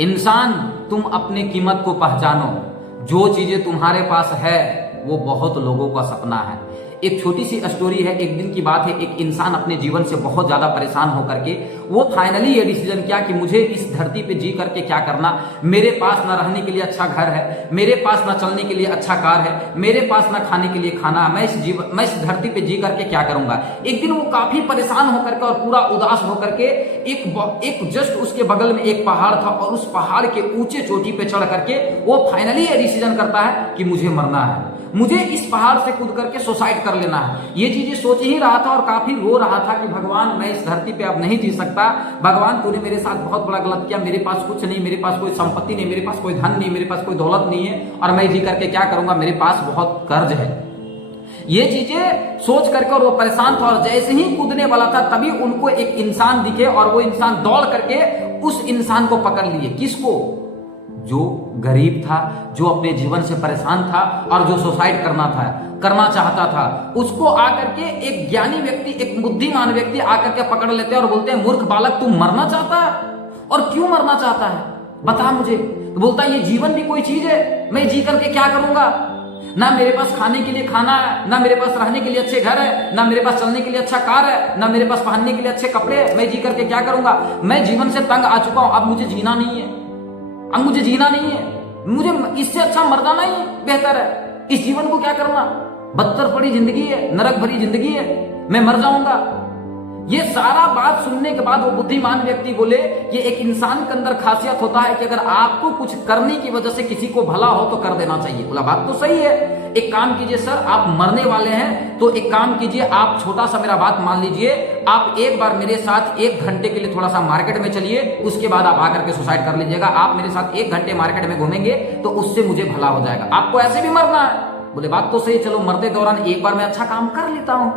इंसान, तुम अपनी कीमत को पहचानो। जो चीजें तुम्हारे पास है वो बहुत लोगों का सपना है। एक छोटी सी स्टोरी है, एक दिन की बात है। एक इंसान अपने जीवन से बहुत ज्यादा परेशान होकर के वो फाइनली ये डिसीजन किया कि मुझे इस धरती पे जी करके क्या करना। मेरे पास ना रहने के लिए अच्छा घर है, मेरे पास ना चलने के लिए अच्छा कार है, मेरे पास ना खाने के लिए खाना। मैं इस धरती पे जी करके क्या करूंगा। एक दिन वो काफी परेशान होकर के और पूरा उदास होकर के एक जस्ट उसके बगल में एक पहाड़ था और उस पहाड़ के ऊंचे चोटी पे चढ़ करके वो फाइनली ये डिसीजन करता है कि मुझे मरना है, मुझे इस पहाड़ से कूद करके सुसाइड कर लेना है। ये चीजें सोच ही रहा था और काफी रो रहा था कि भगवान, मैं इस धरती पे अब नहीं जी सकता। भगवान, तूने मेरे साथ बहुत बड़ा गलत किया। मेरे पास कुछ नहीं, मेरे पास कोई संपत्ति नहीं, मेरे पास कोई धन नहीं, मेरे पास कोई दौलत नहीं है और मैं जी करके क्या करूंगा, मेरे पास बहुत कर्ज है। ये चीजें सोच करके और वो परेशान था और जैसे ही कूदने वाला था तभी उनको एक इंसान दिखे और वो इंसान दौड़ करके उस इंसान को पकड़ लिए। किसको? जो गरीब था, जो अपने जीवन से परेशान था और जो सुसाइड करना चाहता था। उसको आकर के एक ज्ञानी व्यक्ति, एक बुद्धिमान व्यक्ति आकर के पकड़ लेते हैं और बोलते हैं, मूर्ख बालक, तू मरना चाहता है और क्यों मरना चाहता है, बता मुझे। तो बोलता है, ये जीवन भी कोई चीज है, मैं जी करके क्या करूंगा। ना मेरे पास खाने के लिए खाना है, ना मेरे पास रहने के लिए अच्छे घर है, ना मेरे पास चलने के लिए अच्छा कार है, ना मेरे पास पहनने के लिए अच्छे कपड़े है। मैं जी करके क्या करूंगा। मैं जीवन से तंग आ चुका हूं, अब मुझे जीना नहीं है, अब मुझे जीना नहीं है, मुझे इससे अच्छा मर जाना ही बेहतर है। इस जीवन को क्या करना, बदतर पड़ी जिंदगी है, नरक भरी जिंदगी है, मैं मर जाऊंगा। ये सारा बात सुनने के बाद वो बुद्धिमान व्यक्ति बोले कि एक इंसान के अंदर खासियत होता है कि अगर आपको कुछ करने की वजह से किसी को भला हो तो कर देना चाहिए। बोला, बात तो सही है। एक काम कीजिए सर, आप मरने वाले हैं तो एक काम कीजिए, आप छोटा सा मेरा बात मान लीजिए, आप एक बार मेरे साथ 1 घंटे के लिए थोड़ा सा मार्केट में चलिए, उसके बाद आप आकर के सुसाइड कर लीजिएगा। आप मेरे साथ 1 घंटे मार्केट में घूमेंगे तो उससे मुझे भला हो जाएगा। आपको ऐसे भी मरना है। बोले, बात तो सही, चलो मरते दौरान एक बार मैं अच्छा काम कर लेता हूं।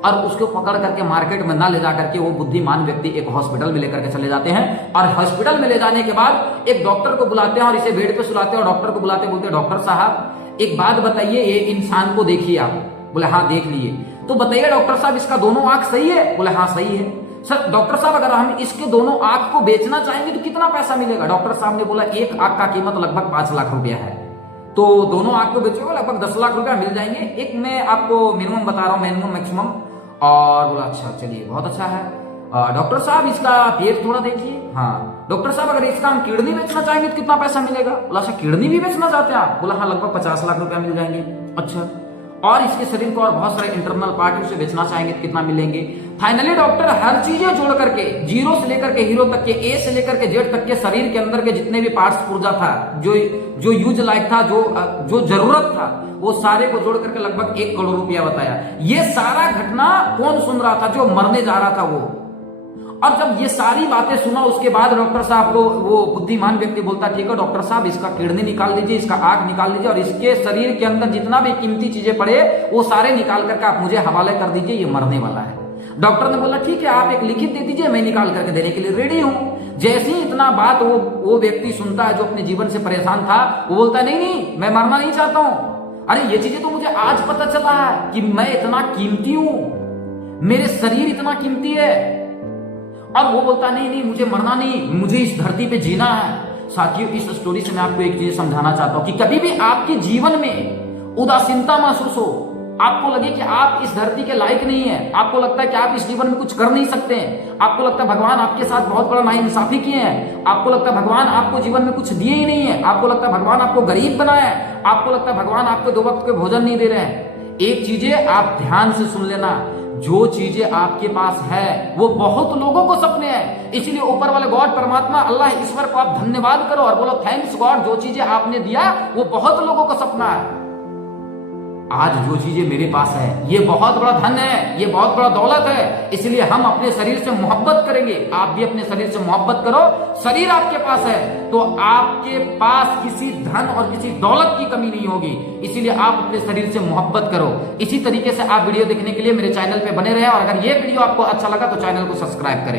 और उसको पकड़ करके मार्केट में ना ले जा करके वो बुद्धिमान व्यक्ति एक हॉस्पिटल में लेकर के चले जाते हैं और हॉस्पिटल में ले जाने के बाद एक डॉक्टर को बुलाते हैं और इसे बेड पे सुलाते हैं और डॉक्टर को बुलाते बोलते, डॉक्टर साहब एक बात बताइए, ये इंसान को देखिए आप। बोले, हाँ देख लिए। तो बताइए डॉक्टर साहब, इसका दोनों आंख सही है? बोले, हाँ सही है। सर डॉक्टर साहब, अगर हम इसके दोनों आंख को बेचना चाहेंगे तो कितना पैसा मिलेगा? डॉक्टर साहब ने बोला, एक आंख का कीमत लगभग 5 लाख रुपया है, तो दोनों आंख को बेचोगे लगभग 10 लाख रुपया मिल जाएंगे। एक मैं आपको मिनिमम बता रहा हूँ, मिनिमम मैक्सिमम। और बोला, अच्छा चलिए बहुत अच्छा है। डॉक्टर साहब इसका पेट थोड़ा देखिए। हाँ डॉक्टर साहब, अगर इसका हम किडनी बेचना चाहेंगे तो कितना पैसा मिलेगा? बोला, अच्छा किडनी भी बेचना चाहते हैं आप? बोला, हाँ लगभग 50 लाख रुपया मिल जाएंगे। अच्छा, और इसके शरीर को और बहुत सारे इंटरनल पार्ट से बेचना चाहेंगे तो कितना मिलेंगे? फाइनली डॉक्टर हर चीजें जोड़ करके, जीरो से लेकर के हीरो तक के, ए से लेकर के जेड तक के शरीर के अंदर के जितने भी पार्ट्स पुर्जा था, जो यूज लायक था, जो जरूरत था, वो सारे को जोड़ करके लगभग 1 करोड़ रुपया बताया। ये सारा घटना कौन सुन रहा था? जो मरने जा रहा था वो। और जब ये सारी बातें सुना उसके बाद डॉक्टर साहब को वो बुद्धिमान व्यक्ति बोलता, ठीक है डॉक्टर साहब, इसका किडनी निकाल लीजिए, इसका आंख निकाल लीजिए और इसके शरीर के अंदर जितना भी कीमती चीजें पड़े वो सारे निकाल करके आप मुझे हवाले कर दीजिए, ये मरने वाला है। डॉक्टर ने बोला, ठीक है आप एक लिखित दे दीजिए, मैं निकाल करके देने के लिए रेडी हूं। जैसे ही इतना बात वो व्यक्ति सुनता है जो अपने जीवन से परेशान था, वो बोलता है, नहीं मैं मरना नहीं चाहता हूं। अरे ये चीजें तो मुझे आज पता चला है कि मैं इतना कीमती हूं, मेरे शरीर इतना कीमती है। और वो बोलता, नहीं मुझे मरना नहीं, मुझे इस धरती पे जीना है। साथियों, इस स्टोरी से मैं आपको एक चीज समझाना चाहता हूं कि कभी भी आपके जीवन में उदासीनता महसूस हो, आपको लगे कि आप इस धरती के लायक नहीं है, आपको लगता है कि आप इस जीवन में कुछ कर नहीं सकते हैं, आपको लगता है भगवान आपके साथ बहुत बड़ा नाइंसाफी किए हैं, आपको लगता है भगवान आपको जीवन में कुछ दिए ही नहीं है, आपको लगता है भगवान आपको गरीब बनाया है, आपको लगता है भगवान आपको 2 वक्त के भोजन नहीं दे रहे हैं। एक चीजें आप ध्यान से सुन लेना, जो चीजें आपके पास है वो बहुत लोगों को सपने हैं। इसीलिए ऊपर वाले गॉड, परमात्मा, अल्लाह, ईश्वर को आप धन्यवाद करो और बोलो, थैंक्स गॉड, जो चीजें आपने दिया वो बहुत लोगों को सपना है। आज जो चीजें मेरे पास है ये बहुत बड़ा धन है, ये बहुत बड़ा दौलत है। इसलिए हम अपने शरीर से मोहब्बत करेंगे। आप भी अपने शरीर से मोहब्बत करो। शरीर आपके पास है तो आपके पास किसी धन और किसी दौलत की कमी नहीं होगी। इसीलिए आप अपने शरीर से मोहब्बत करो। इसी तरीके से आप वीडियो देखने के लिए मेरे चैनल पे बने रहे और अगर ये वीडियो आपको अच्छा लगा तो चैनल को सब्सक्राइब करें।